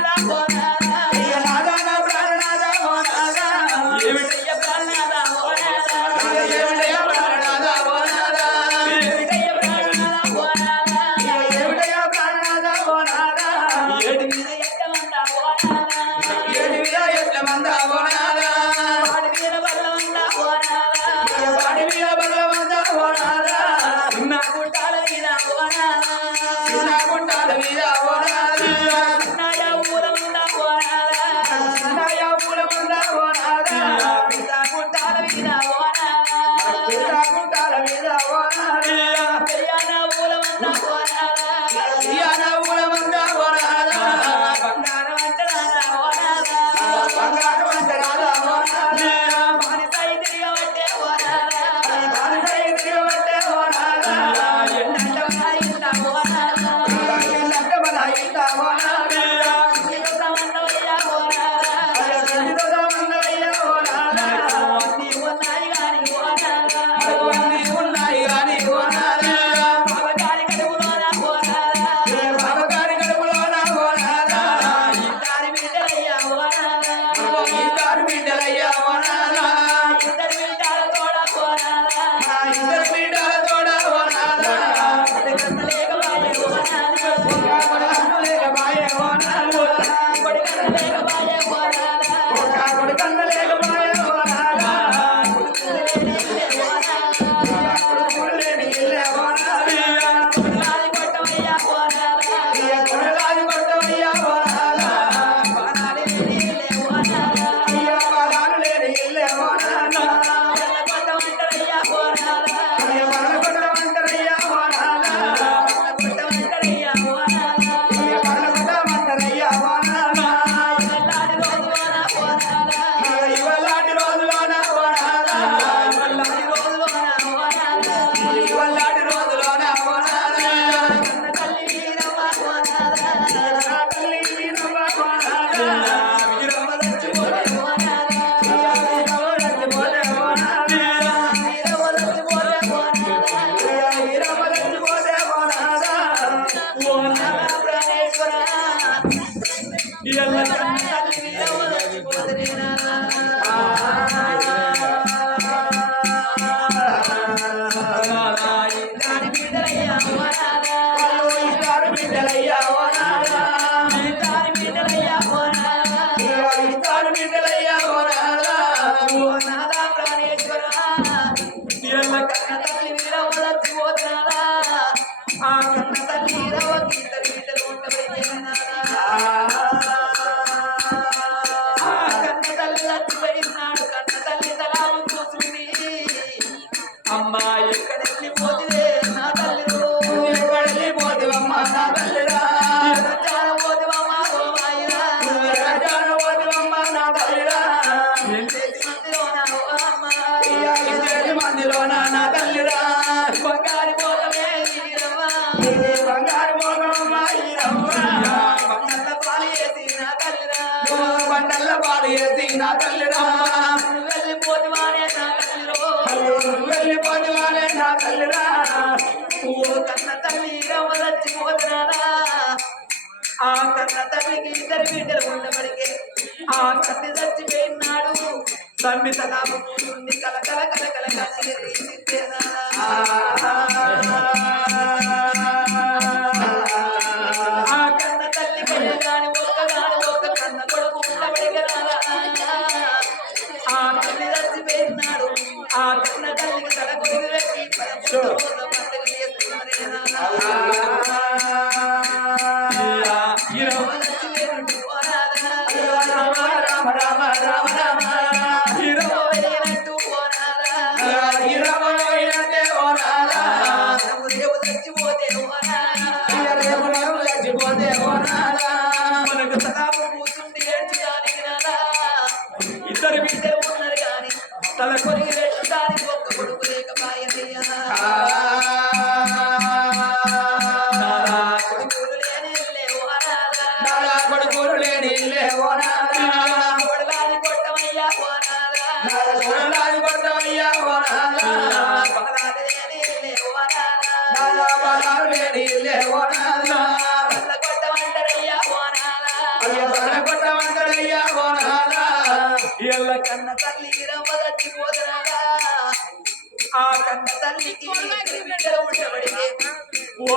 la i'm on బండల్ల పాలు వేసి నా తల్లిరా వెళ్ళిపోతే వాడే నా తల్లిరో వెళ్ళిపోతే వాడే నా తల్లిరా ఓ కన్న తల్లి రవ్వలచ్చిపోతున్నానా ఆ కన్న తల్లికి ఇద్దరు బిడ్డలు ఉన్నప్పటికే ఆ తల్లి చచ్చిపోయినాడు తమ్మి తలా ఉంది కల కల కల కల కలిసి కన్న తల్లికి బిడ్డ ఉండబడితే ఓ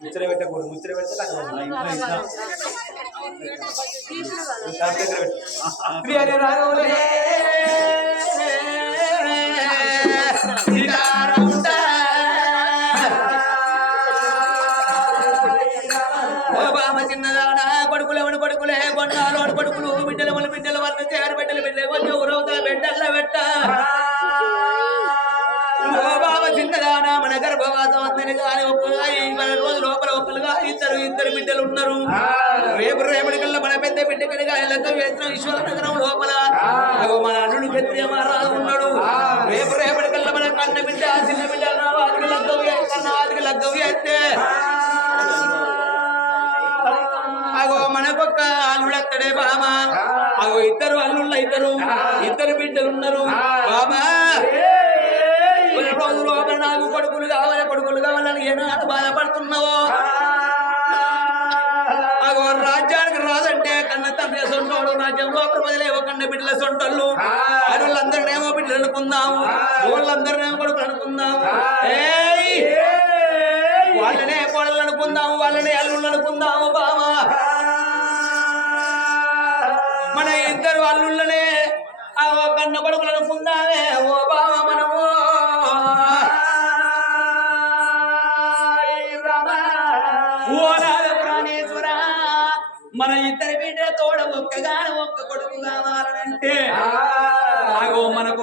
ముచ్చట పెట్టకూడదు ముచ్చట పెడితే పడుకులే పడుకులే పడుకులు బిడ్డల వల్ల బిడ్డల వర్ణ చేరు బిడ్డల బిడ్డలు ఎవరు అవుతా బిడ్డల పెట్ట. బిడ్డలు ఉన్నారు. రేపు రేపటి కల్లా మన పెద్ద బిడ్డ కనుక లెక్క వేసిన విశ్వ నగరం లోపల. మన అల్లుడు క్షత్రియ మహారాజు ఉన్నాడు. రేపు రేపటి కల్లా మన కన్న బిడ్డ చిన్న బిడ్డ వారికి లగ్గవి కన్నా వారికి లగ్గవి అయితే అగో మనకొక్క అల్లుడత్తడే బామా. అగో ఇద్దరు అల్లుళ్ళ ఇద్దరు. ఇద్దరు బిడ్డలు ఉన్నారు. బామా. రోజులు లోపల నాకు కొడుకులు కావాలి కొడుకులు కావాలని ఏనాడు బాధపడుతున్నావో? రాజ్యంలో ప్రజలేవో కన్న బిడ్డల సొంటోళ్ళు. ఆడోళ్ళందరినేమో బిడ్డలు అనుకుందాము. వాళ్ళందరినేమో కొడుకులు అనుకుందాము. ఏయ్! వాళ్ళనే కోడలు అనుకుందాము వాళ్ళనే అల్లుళ్ళు అనుకుందాము బామా మన ఇద్దరు అల్లుళ్ళనే కన్న కొడుకులు అనుకుందామే ఓ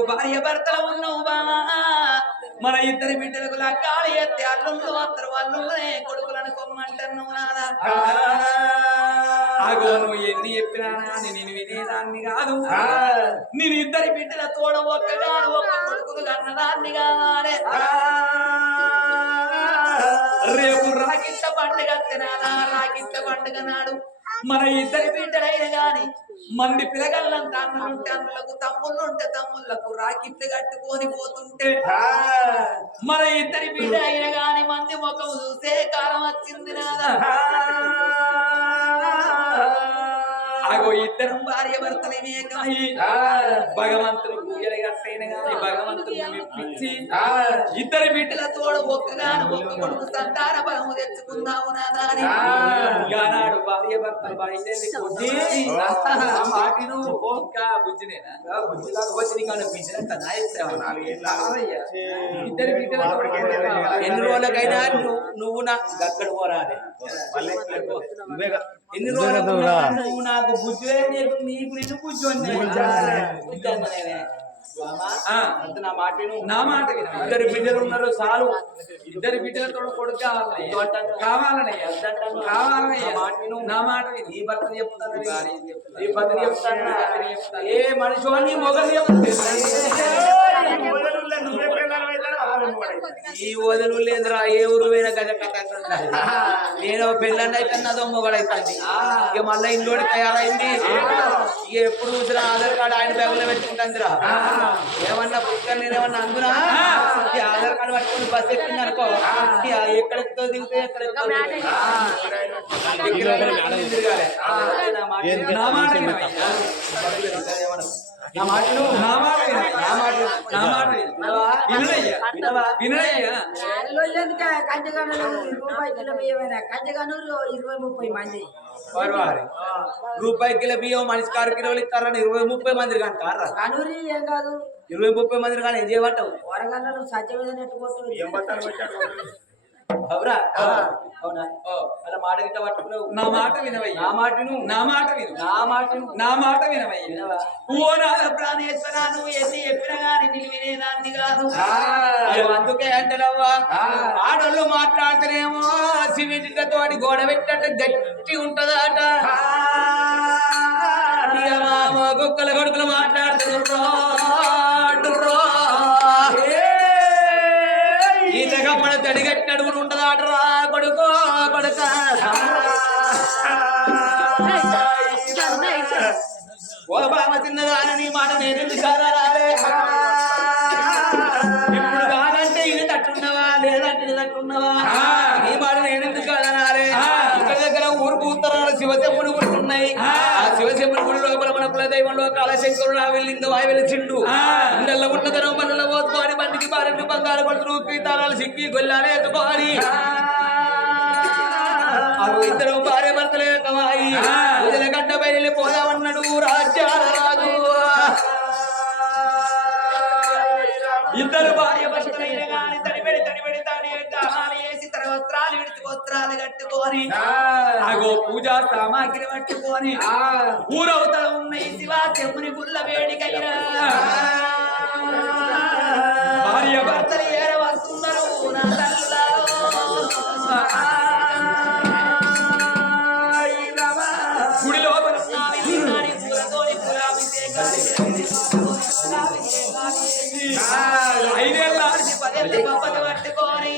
భార్య భర్తలు ఉన్నావు మన ఇద్దరి బిడ్డలకు లగ్గాలు ఎత్తే అల్లుళ్ళు అత్తరు అల్లుళ్ళనే కొడుకులను నాదా నువ్వు ఎన్ని చెప్పినా నేను వినేదాన్ని కాదు. నేను ఇద్దరి బిడ్డల తోడ ఒక్కగాను ఒక్క కొడుకులు కన్నదాన్ని కావాలి రేపు రాకిట్ట పండుగ తినాలా రాకిట్ట పండుగ నాడు మన ఇద్దరి బిడ్డలైన గాని మంది పిలగల్లంతా అన్నుంటే అన్నులకు తమ్ముళ్ళుంటే తమ్ముళ్ళకు రాకిట్లు కట్టుకొని పోతుంటే మన ఇద్దరి బిడ్డ అయిన గాని మంది ముఖం చూసే కాలం వచ్చింది నాదా ఆగో ఇద్దరం భార్య భర్తలమే కాయి భగవంతుడు పూజలు కట్టైన గాని భగవంతుడు మెప్పించి ఇద్దరు బిడ్డల తోడు ఒక్కగాను ఒక్క కొడుకు సంతాన బలము తెచ్చుకుందాము నాదా అని. గానాడు భార్య భర్తలు బయలుదేరి మాటిను. ఇంకా బుజ్జినేనా? బుజ్జి కాకపోతే నీకు అనిపించినంత నాయకుడు ఇద్దరు బిడ్డల. ఎన్ని రోజులకైనా నువ్వు నువ్వు నా గక్కడ పోరాదే ఎన్ని నువ్వు నాకు బుద్ధి నీకు నీకు నిన్ను ఆ, నా మాట. ఇద్దరు బిడ్డలు ఉన్నారు చాలు. ఇద్దరు బిడ్డలతో కొడుకు మాట విను. నా మాట విను. నీ చెప్తాను. చెప్తాను. ఏ మనిషి మొగలు పిల్లలు ఈ వదలు లేదురా ఏ ఊరు పోయినా గజ కథ. నేను పెళ్ళండి అయితే నాదో మొగడైతుంది ఇక మళ్ళీ ఇంట్లోకి తయారైంది. ఎప్పుడు చూసినా ఆధార్ కార్డు ఆయన బ్యాగులో పెట్టుకుంటుందిరా ఏమన్నా పుస్తకం నేనేమన్నా అందునా? ఈ ఆధార్ కార్డు పట్టుకుని బస్ ఎక్కింది అనుకో. ఇక ఎక్కడెక్కడో దిగితే. ఎక్కడ. నా మాట. నా మాట. నా. నా. నా రూపాయి కిలో బియ్యమైన కంచగనులు ఇరవై ముప్పై మంది. వారు వారు. రూపాయి కిలో బియ్యం మనిషి ఆరు కిలోలు ఇస్తారని ఇరవై ముప్పై మంది కానీ కారా కనూరి ఏం కాదు. ఇరవై ముప్పై మంది కానీ ఏం వరగల్లలో సత్యవేద నెట్టుకోవచ్చు అవురా? అవునా? అలా మాట గిట్ట పట్టుకున్నావు? నా మాట వినవయ్యా. నా. నా మాట విను. నా మాట విను. నా మాట వినవయ్యా. వినవా? ఓ నాద ప్రాణేశ్వర నువ్వు ఎన్ని చెప్పినా గాని నేను వినేదాన్ని కాదు. అయ్యో, అందుకే అంటలవ్వా ఆడోళ్ళు మాట్లాడితేనేమో సిమెంట్ తోటి గోడ పెట్టంటే గట్టి ఉంటదట. ఉత్తరాలు శివశంపుని గుడి ఉన్నాయి. ఆ. శివశంపుని గుడి లోపల మన కులదైవంలో కాలశంకరుడు ఆ వెళ్ళింది వాయి వెలిచిండు ఇండల్లో ఉన్నదనం పనుల పోతుకోని బండికి బారెండు బంగారు పడుతురు పీతారాలు సిక్కి గొల్లాలే ఎత్తుకోని అవి ఇద్దరు భార్య భర్తలే వదిల గడ్డ బయలు పోదామన్నాడు రాజ్యాల వస్త్రాలు కట్టుకొని అగో పూజా సామాగ్రి పట్టుకొని ఊరవతల ఉన్నాయి శివ చెముని పుల్ల వేడికైనా. భార్య భర్తలు ఏర వస్తున్నారు నా ఐదేళ్ళ పట్టుకొని.